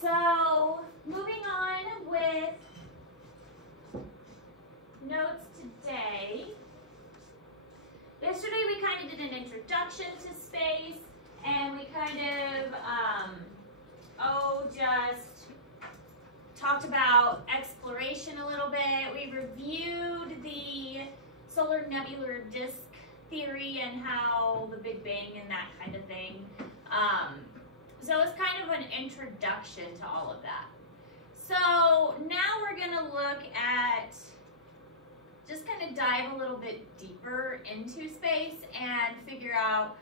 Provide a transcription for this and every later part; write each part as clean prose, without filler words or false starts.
So, moving on with notes today. Yesterday we kind of did an introduction to space, and we kind of, just talked about exploration a little bit. We reviewed the solar nebular disk theory and how the Big Bang and that kind of thing. So it's kind of an introduction to all of that. So now we're going to look at, just kind of dive a little bit deeper into space and figure out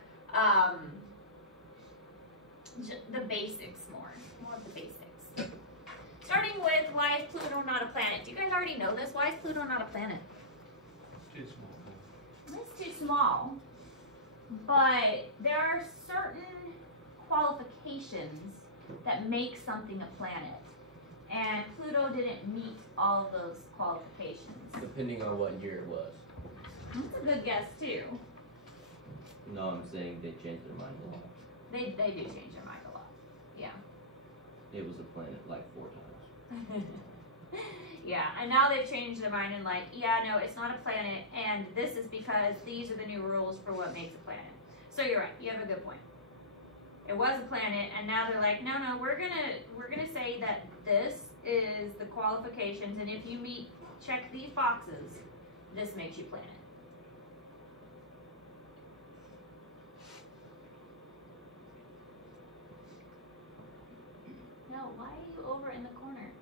the basics more of the basics. Starting with, why is Pluto not a planet? Do you guys already know this? Why is Pluto not a planet? Too small. It's too small, but there are certain qualifications that make something a planet, and Pluto didn't meet all of those qualifications. Depending on what year it was. That's a good guess too. No, I'm saying they changed their mind a lot. They do change their mind a lot. Yeah. It was a planet like 4 times. Yeah, and now they've changed their mind and like, yeah, no, it's not a planet, and this is because these are the new rules for what makes a planet. So you're right, you have a good point. It was a planet, and now they're like, no, we're gonna say that this is the qualifications, and if you check these boxes, this makes you planet. No, why are you over in the corner?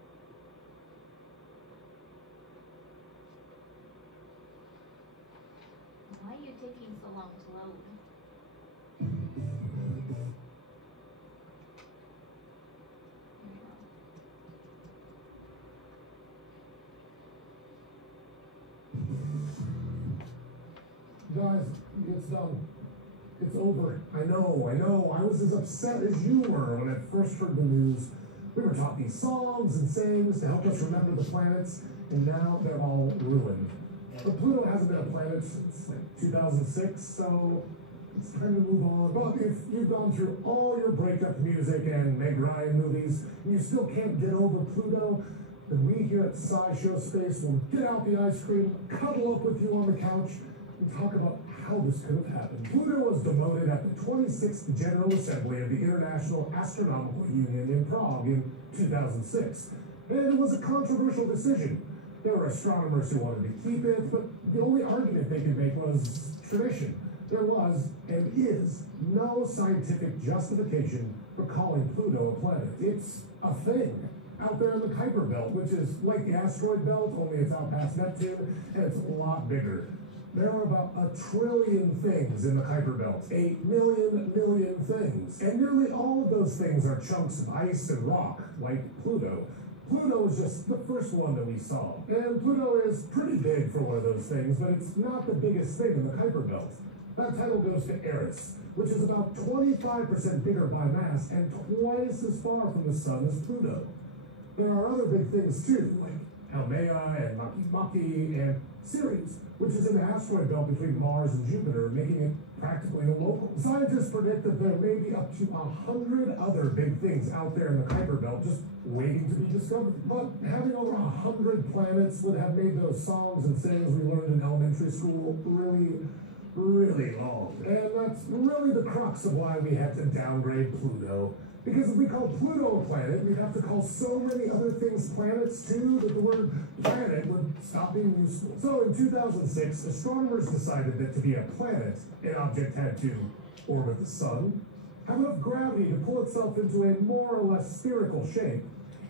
Why are you taking so long to load? Guys, it's done. It's over. I know. I was as upset as you were when I first heard the news. We were taught these songs and sayings to help us remember the planets, and now they're all ruined. But Pluto hasn't been a planet since like 2006, so it's time to move on. But if you've gone through all your breakup music and Meg Ryan movies, and you still can't get over Pluto, then we here at SciShow Space will get out the ice cream, cuddle up with you on the couch, and talk about how this could have happened. Pluto was demoted at the 26th General Assembly of the International Astronomical Union in Prague in 2006. And it was a controversial decision. There were astronomers who wanted to keep it, but the only argument they could make was tradition. There was, and is, no scientific justification for calling Pluto a planet. It's a thing out there in the Kuiper Belt, which is like the asteroid belt, only it's out past Neptune, and it's a lot bigger. There are about 1 trillion things in the Kuiper Belt, 8 million things. And nearly all of those things are chunks of ice and rock, like Pluto. Pluto was just the first one that we saw. And Pluto is pretty big for one of those things, but it's not the biggest thing in the Kuiper Belt. That title goes to Eris, which is about 25% bigger by mass and twice as far from the sun as Pluto. There are other big things too, like Haumea and Makemake and Ceres, which is in the asteroid belt between Mars and Jupiter, making it practically a local. Scientists predict that there may be up to 100 other big things out there in the Kuiper Belt just waiting to be discovered. But having over 100 planets would have made those songs and sayings we learned in elementary school really long. And that's really the crux of why we had to downgrade Pluto. Because if we call Pluto a planet, we'd have to call so many other things planets too that the word planet would stop being useful. So in 2006, astronomers decided that to be a planet, an object had to orbit the sun, have enough gravity to pull itself into a more or less spherical shape,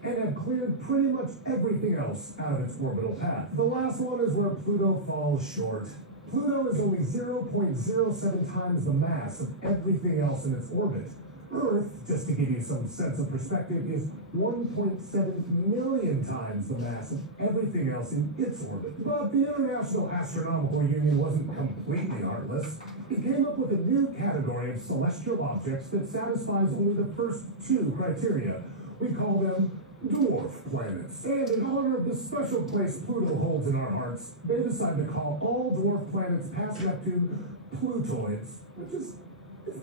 and have cleared pretty much everything else out of its orbital path. The last one is where Pluto falls short. Pluto is only 0.07 times the mass of everything else in its orbit. Earth, just to give you some sense of perspective, is 1.7 million times the mass of everything else in its orbit. But the International Astronomical Union wasn't completely heartless. It came up with a new category of celestial objects that satisfies only the first 2 criteria. We call them dwarf planets. And in honor of the special place Pluto holds in our hearts, they decided to call all dwarf planets past Neptune Plutoids, which is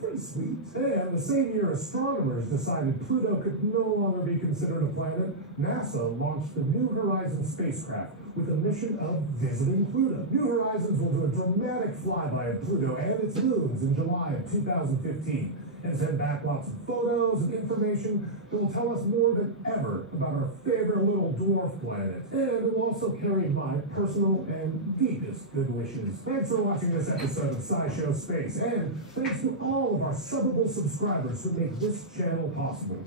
pretty sweet. And the same year astronomers decided Pluto could no longer be considered a planet, NASA launched the New Horizons spacecraft with a mission of visiting Pluto. New Horizons will do a dramatic flyby of Pluto and its moons in July of 2015 and send back lots of photos and information that will tell us more than ever about our favorite little dwarf planet. And it will also carry my personal and deepest good wishes. Thanks for watching this episode of SciShow Space, and thanks to all of our subbable subscribers who make this channel possible.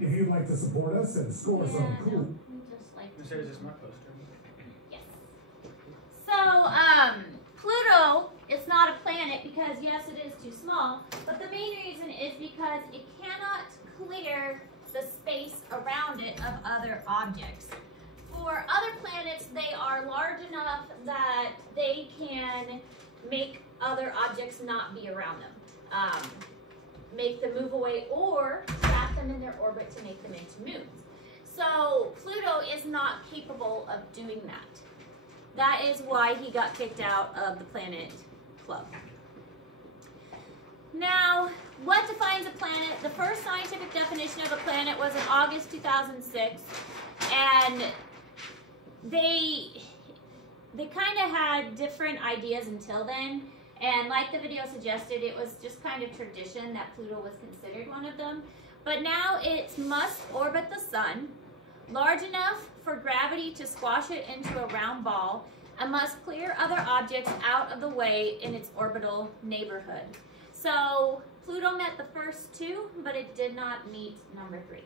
If you'd like to support us and score some cool... No, we just like Is this my poster? Yes. So, Pluto is not a planet because, yes, it is too small, but the main reason is because it cannot clear the space around it of other objects. For other planets, they are large enough that they can make other objects not be around them, make them move away, or trap them in their orbit to make them into moons. So Pluto is not capable of doing that. That is why he got kicked out of the Planet Club. Now, what defines a planet? The first scientific definition of a planet was in August 2006, and they kind of had different ideas until then, and like the video suggested, it was just kind of tradition that Pluto was considered one of them. But now it must orbit the sun, large enough for gravity to squash it into a round ball, and must clear other objects out of the way in its orbital neighborhood. So Pluto met the first two, but it did not meet number 3.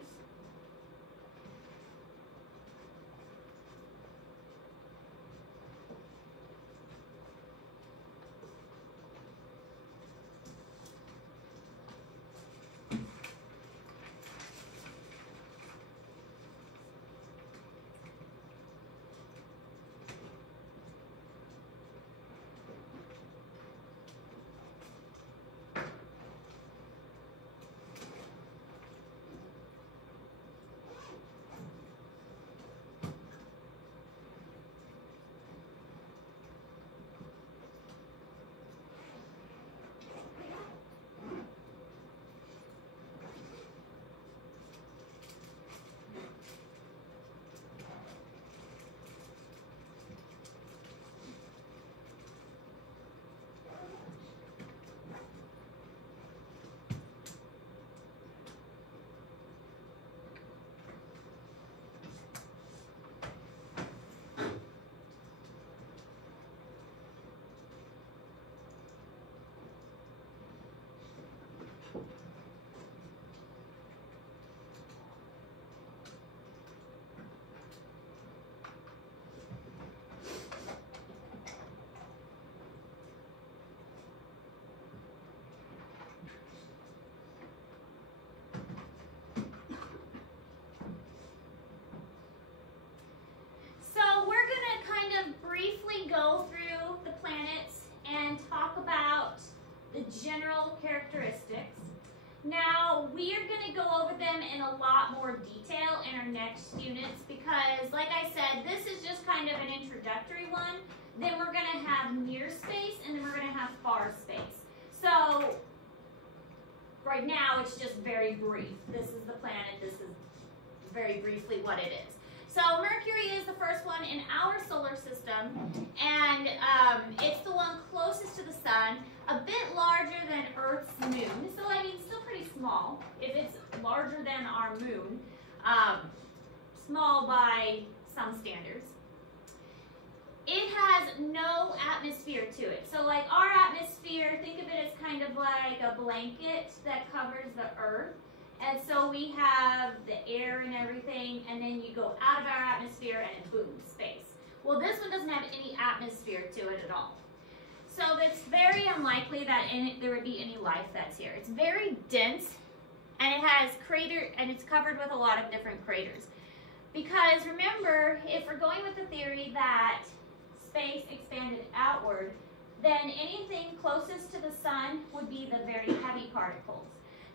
Briefly go through the planets and talk about the general characteristics. Now, we are going to go over them in a lot more detail in our next units because, like I said, this is just kind of an introductory one. Then we're going to have near space, and then we're going to have far space. So, right now, it's just very brief. This is the planet. This is very briefly what it is. So Mercury is the first one in our solar system, and it's the one closest to the sun, a bit larger than Earth's moon. So I mean, still pretty small if it's larger than our moon, small by some standards. It has no atmosphere to it. So like our atmosphere, think of it as kind of like a blanket that covers the Earth. And so we have the air and everything, and then you go out of our atmosphere and boom, space. Well, this one doesn't have any atmosphere to it at all. So it's very unlikely that there would be any life that's here. It's very dense, and it has and it's covered with a lot of different craters. Because remember, if we're going with the theory that space expanded outward, then anything closest to the sun would be the very heavy particles.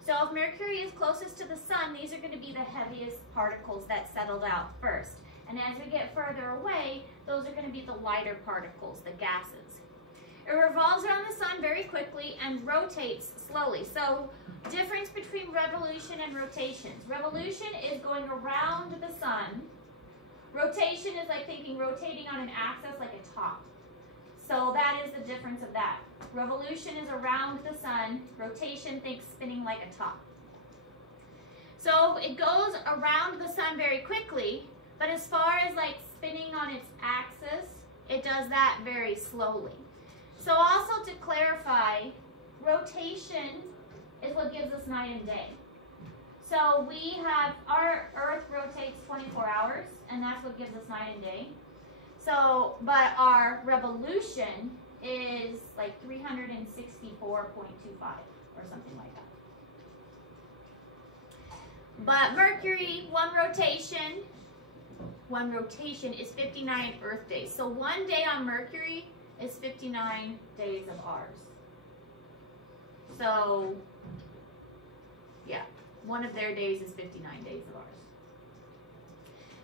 So if Mercury is closest to the sun, these are going to be the heaviest particles that settled out first. And as we get further away, those are going to be the lighter particles, the gases. It revolves around the sun very quickly and rotates slowly. So, difference between revolution and rotations. Revolution is going around the sun. Rotation is like thinking rotating on an axis like a top. So that is the difference of that. Revolution is around the sun. Rotation, think spinning like a top. So it goes around the sun very quickly, but as far as like spinning on its axis, it does that very slowly. So also to clarify, rotation is what gives us night and day. So we have, our Earth rotates 24 hours, and that's what gives us night and day. So, but our revolution is like 364.25 or something like that. But Mercury, one rotation is 59 Earth days. So one day on Mercury is 59 days of ours. So, yeah, one of their days is 59 days of ours.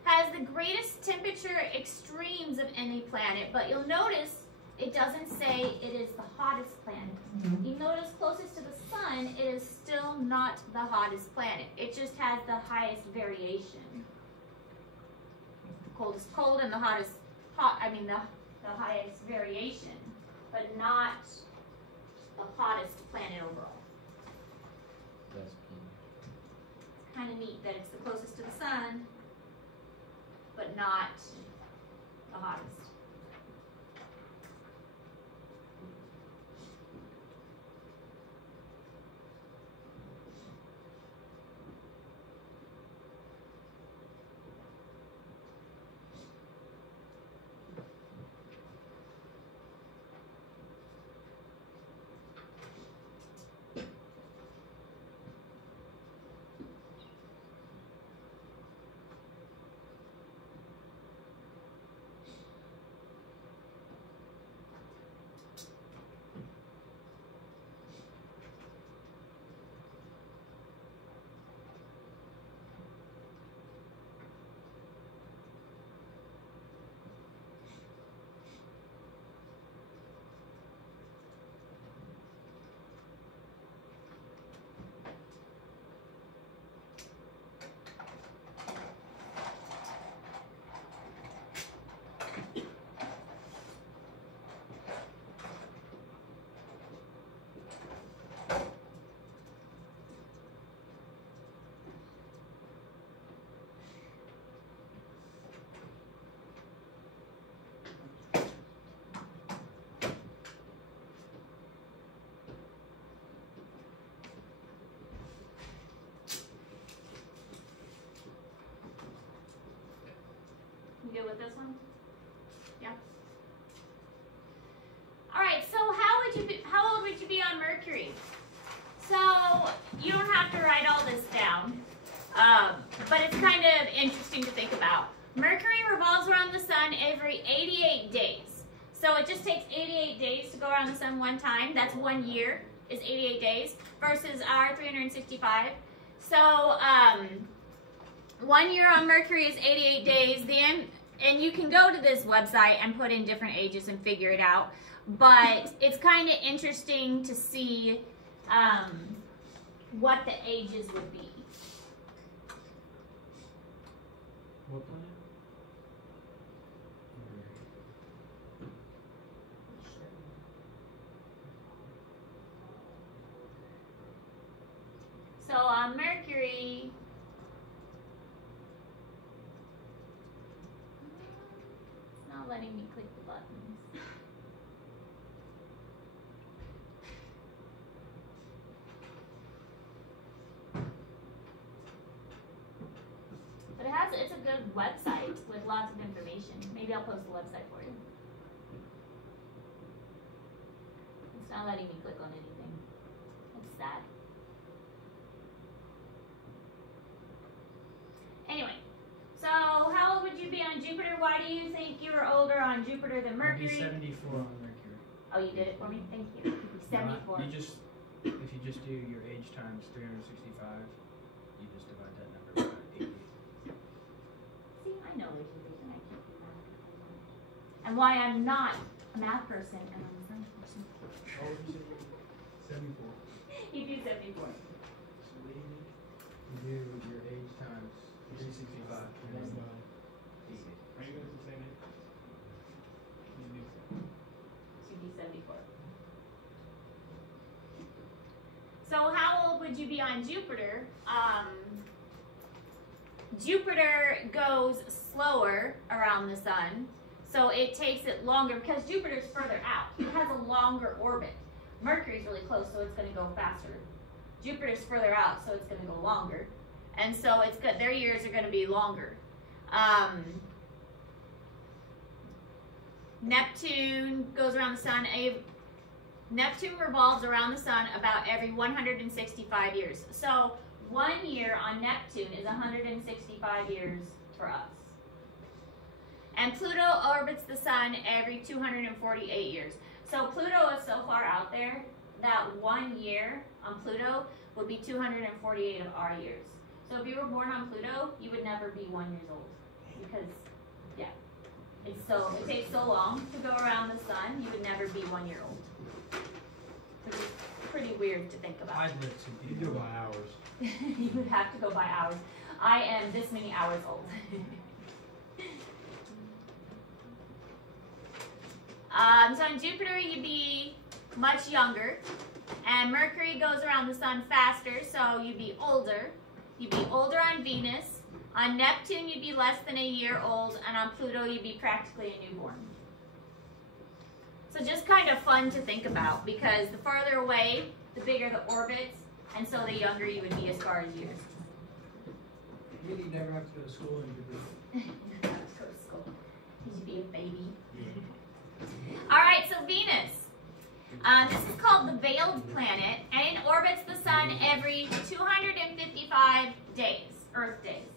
Has the greatest temperature extremes of any planet, but you'll notice it doesn't say it is the hottest planet. Even though it is closest to the sun, it is still not the hottest planet. It just has the highest variation. The coldest cold and the hottest hot, the highest variation, but not the hottest planet overall. That's It's kind of neat that it's the closest to the sun, but not the hottest. You good with this one? Yeah. All right. So how old would you be on Mercury? So you don't have to write all this down, but it's kind of interesting to think about. Mercury revolves around the sun every 88 days. So it just takes 88 days to go around the sun one time. That's 1 year is 88 days versus our 365. So 1 year on Mercury is 88 days. And you can go to this website and put in different ages and figure it out. But it's kind of interesting to see what the ages would be. What planet? So on Mercury, it's not letting me click the buttons. But it's a good website with lots of information. Maybe I'll post the website for you. It's not letting me click on anything. It's sad. Anyway, so how old would you be on Jupiter? Why do you think you were older on Jupiter than I'd be Mercury? 74 on Mercury. Oh, you did it for me? Thank you. 74. You just, if you just do your age times 365, you just divide that number by 80. See, I know there's a reason I can't do math. And why I'm not a math person and I'm a science person. 74. You do your age times 365. And then eat it. Are you guys the same age? So you'd be 74. So how old would you be on Jupiter? Jupiter goes slower around the sun, so it takes it longer because Jupiter's further out. It has a longer orbit. Mercury's really close, so it's going to go faster. Jupiter's further out, so it's going to go longer. And so it's good. Their years are going to be longer. Neptune goes around the sun. Neptune revolves around the sun about every 165 years. So 1 year on Neptune is 165 years for us. And Pluto orbits the sun every 248 years. So Pluto is so far out there that 1 year on Pluto would be 248 of our years. So if you were born on Pluto, you would never be 1 year old because, yeah, it takes so long to go around the sun. You would never be 1 year old. Which is pretty weird to think about. I'd live to You be do by hours. You would have to go by hours. I am this many hours old. So on Jupiter, you'd be much younger. And Mercury goes around the sun faster, so you'd be older. You'd be older on Venus. On Neptune, you'd be less than a year old. And on Pluto, you'd be practically a newborn. So just kind of fun to think about because the farther away, the bigger the orbits, and so the younger you would be as far as years. You never have to go to school and you You don't have to go to school. You'd be a baby. All right, so Venus. This is called the veiled planet, and it orbits the sun every 255 days, Earth days.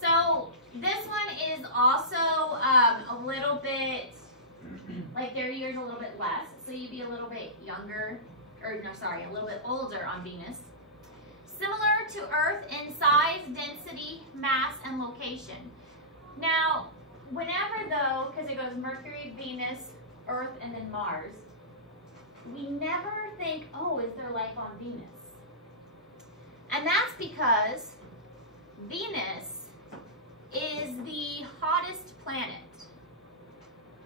So this one is also a little bit, like their year's a little bit less, so you'd be a little bit younger, or no, sorry, a little bit older on Venus. Similar to Earth in size, density, mass, and location. Now, whenever though, because it goes Mercury, Venus, Earth, and then Mars, we never think, oh, is there life on Venus? And that's because Venus is the hottest planet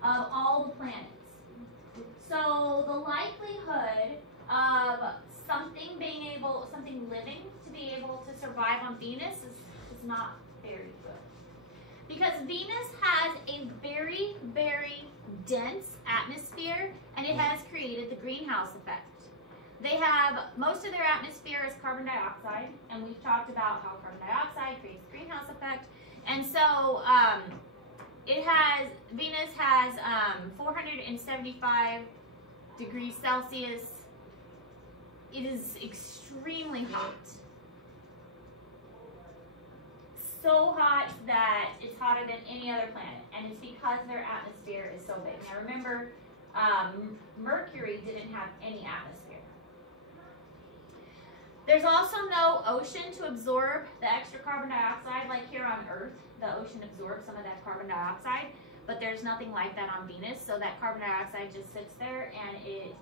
of all the planets. So the likelihood of something living to be able to survive on Venus is not very good. Because Venus has a very, very dense atmosphere, and it has created the greenhouse effect. They have, most of their atmosphere is carbon dioxide, and we've talked about how carbon dioxide creates the greenhouse effect. And so Venus has 475 degrees Celsius. It is extremely hot. So hot that it's hotter than any other planet, and it's because their atmosphere is so big. Now remember, Mercury didn't have any atmosphere. There's also no ocean to absorb the extra carbon dioxide like here on Earth. The ocean absorbs some of that carbon dioxide, but there's nothing like that on Venus, so that carbon dioxide just sits there and it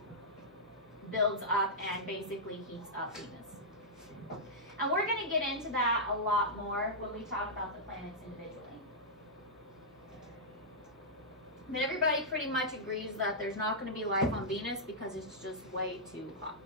builds up and basically heats up Venus. And we're going to get into that a lot more when we talk about the planets individually. But everybody pretty much agrees that there's not going to be life on Venus because it's just way too hot.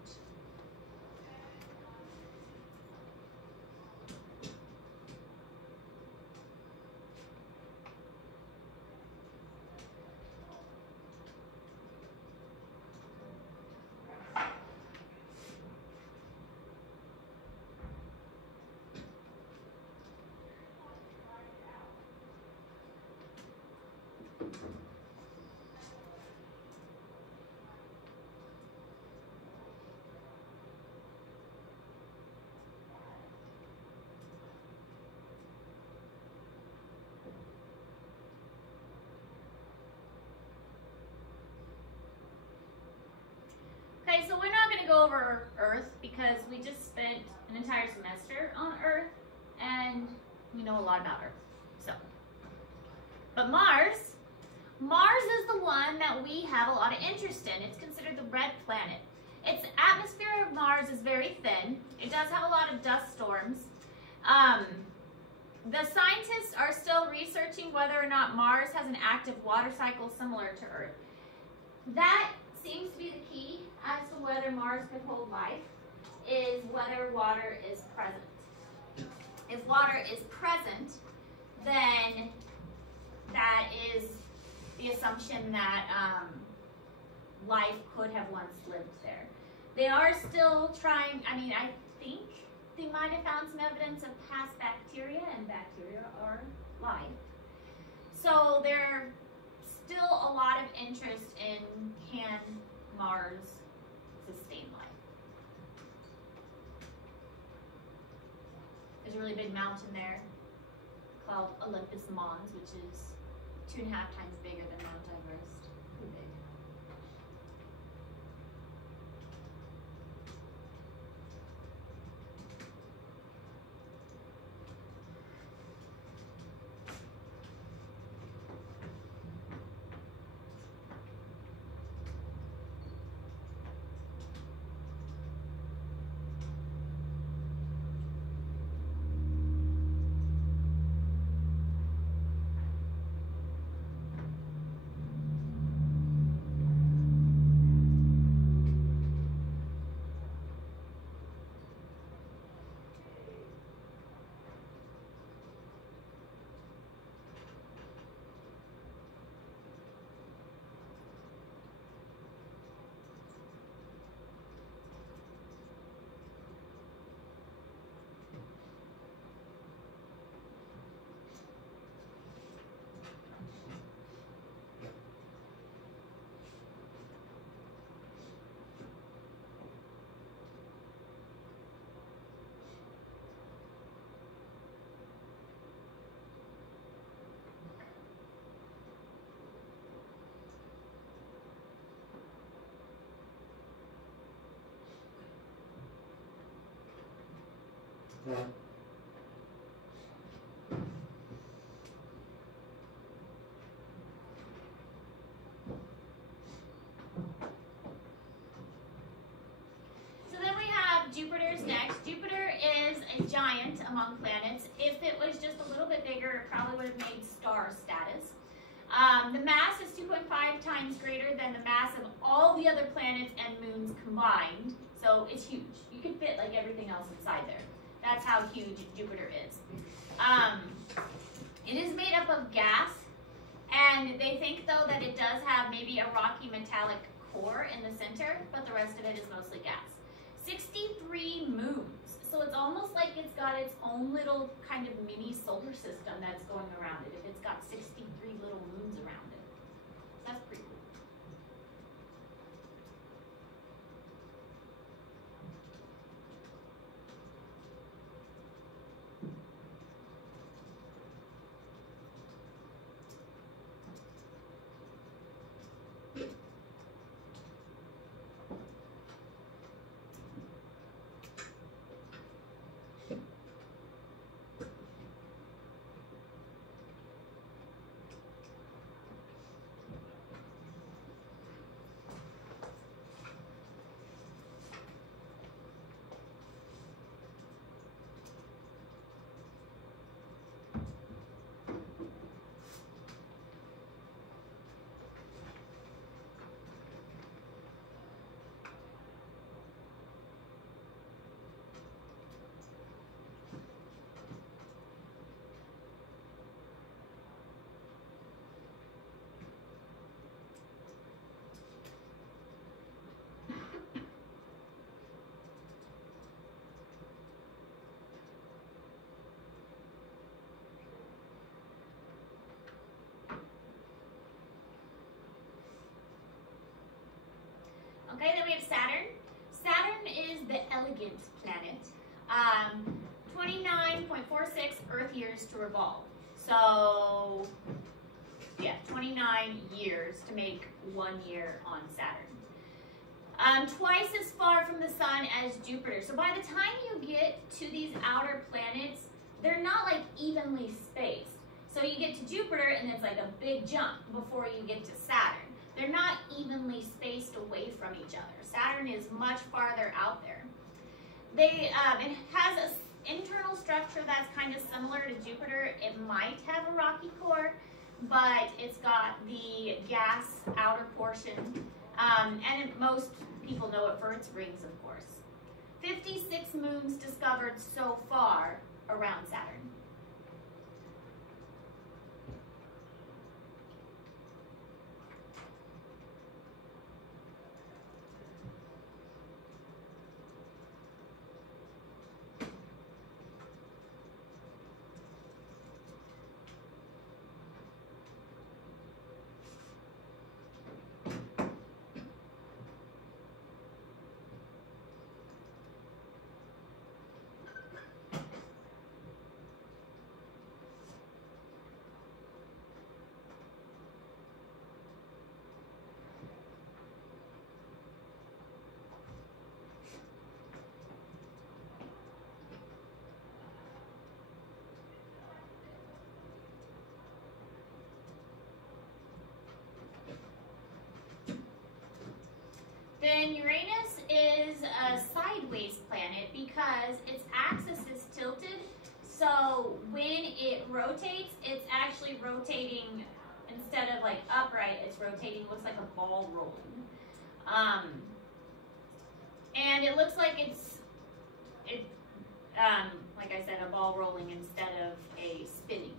Okay, so we're not going to go over Earth because we just spent an entire semester on Earth and we know a lot about Earth. So, but Mars is the one that we have a lot of interest in. It's considered the red planet. its atmosphere of Mars is very thin. It does have a lot of dust storms. The scientists are still researching whether or not Mars has an active water cycle similar to Earth. That seems to be the key as to whether Mars could hold life, is whether water is present. If water is present, then that is the assumption that life could have once lived there. They are still trying, I mean, I think they might have found some evidence of past bacteria, and bacteria are life. So there's still a lot of interest in, can Mars sustain life? There's a really big mountain there called Olympus Mons, which is 2.5 times bigger than Mount Everest. Pretty big. So then we have Jupiter's next. Jupiter is a giant among planets. If it was just a little bit bigger, it probably would have made star status. The mass is 2.5 times greater than the mass of all the other planets and moons combined. So it's huge. You could fit like everything else inside there. That's how huge Jupiter is. It is made up of gas, and they think though that it does have maybe a rocky metallic core in the center, but the rest of it is mostly gas. 63 moons. So it's almost like it's got its own little kind of mini solar system that's going around it, if it's got 63 little moons around it. That's pretty cool. Okay, then we have Saturn. Saturn is the elegant planet. 29.46 Earth years to revolve. So, yeah, 29 years to make 1 year on Saturn. Twice as far from the sun as Jupiter. So by the time you get to these outer planets, they're not like evenly spaced. So you get to Jupiter and it's like a big jump before you get to Saturn. They're not evenly spaced away from each other. Saturn is much farther out there. It has an internal structure that's kind of similar to Jupiter. It might have a rocky core, but it's got the gas outer portion, and most people know it for its rings, of course. 56 moons discovered so far around Saturn. Then Uranus is a sideways planet because its axis is tilted. So when it rotates, it's actually rotating, instead of like upright, it's rotating, looks like a ball rolling. And it looks like like I said, a ball rolling instead of a spinning.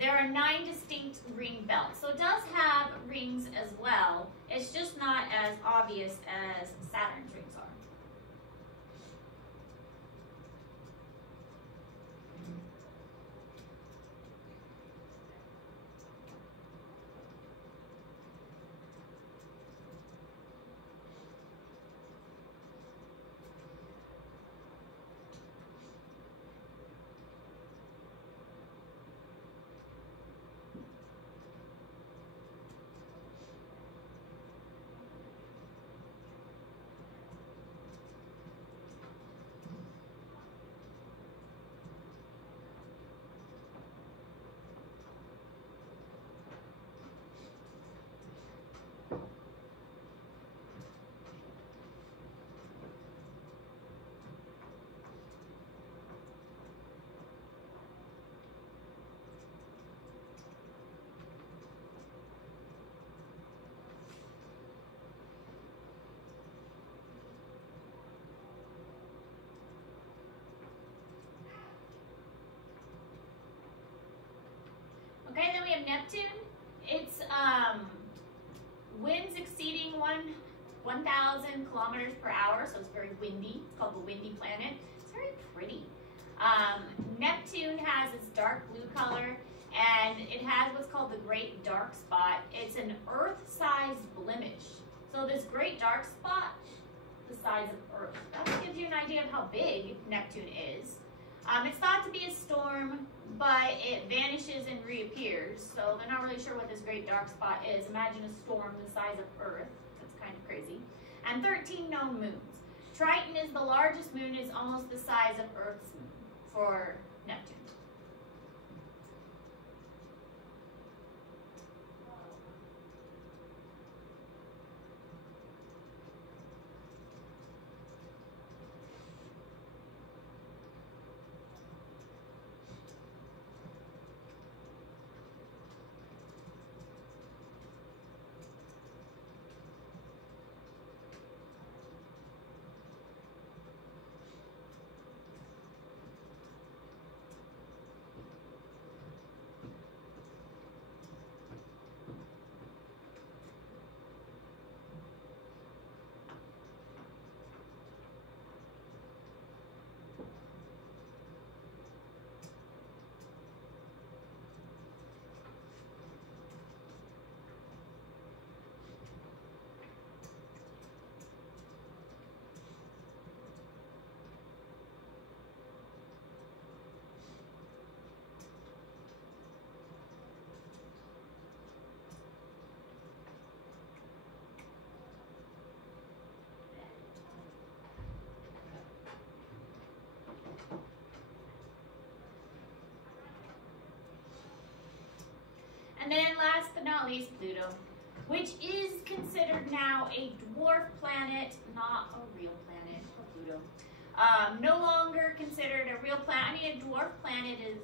There are 9 distinct ring belts. So it does have rings as well. It's just not as obvious as Saturn's rings are. Okay, then we have Neptune. It's winds exceeding 1,000 kilometers per hour, so it's very windy. It's called the windy planet. It's very pretty. Neptune has its dark blue color, and it has what's called the Great Dark Spot. It's an Earth-sized blemish. So this Great Dark Spot, the size of Earth. That gives you an idea of how big Neptune is. It's thought to be a storm, but it vanishes and reappears, so they're not really sure what this Great Dark Spot is. Imagine a storm the size of Earth. That's kind of crazy. And 13 known moons. Triton is the largest moon, is almost the size of Earth's moon for Neptune. And then last but not least, Pluto. which is considered now a dwarf planet, not a real planet, Pluto. No longer considered a real planet. I mean, a dwarf planet is,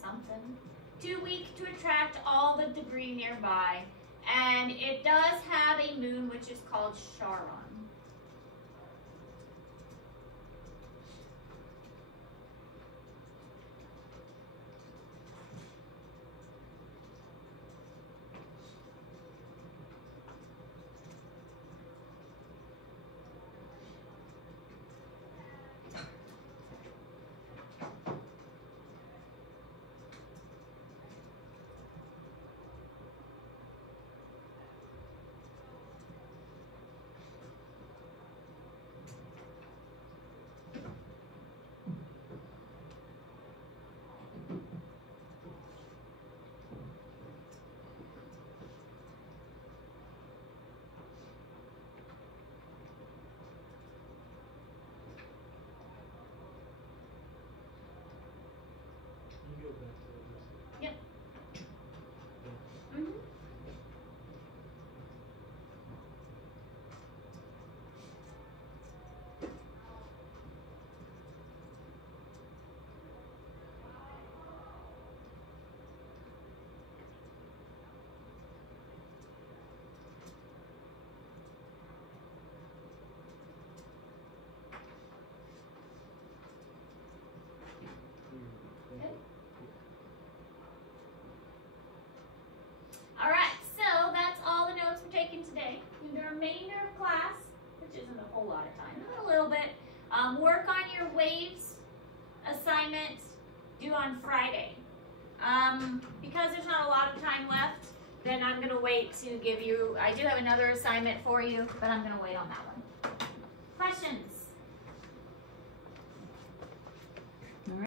something. Too weak to attract all the debris nearby. And it does have a moon, which is called Charon. Yep. Mm-hmm. All right, so that's all the notes we're taking today. The remainder of class, which isn't a whole lot of time, a little bit, work on your waves assignment due on Friday. Because there's not a lot of time left, then I'm gonna wait to give you, I do have another assignment for you, but I'm gonna wait on that one. Questions?